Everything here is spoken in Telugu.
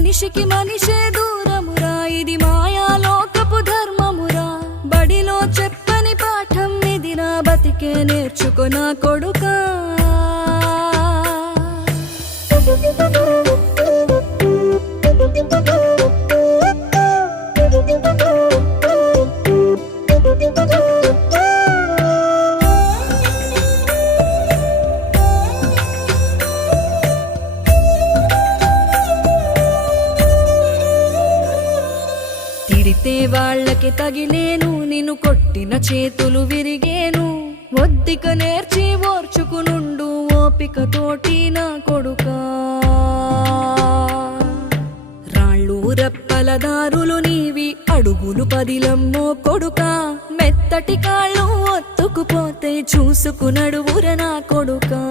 మనిషికి మనిషే దూరమురా, ఇది మాయాలోకపు ధర్మమురా. బడిలో చెప్పని పాఠం ఇది, నా బతికే నేర్చుకో నా కొడుకా. తిడితే వాళ్ళకి తగిలేను, నిన్ను కొట్టిన చేతులు విరిగేను. ఒద్దిక నేర్చి ఓర్చుకునుండు ఓపికతోటి నా కొడుకా. రాళ్ళు రెప్పల దారులు నీవి, అడుగులు పదిలమ్మో కొడుకా. మెత్తటి కాళ్ళు ఒత్తుకుపోతే చూసుకునడువుర నా కొడుకా.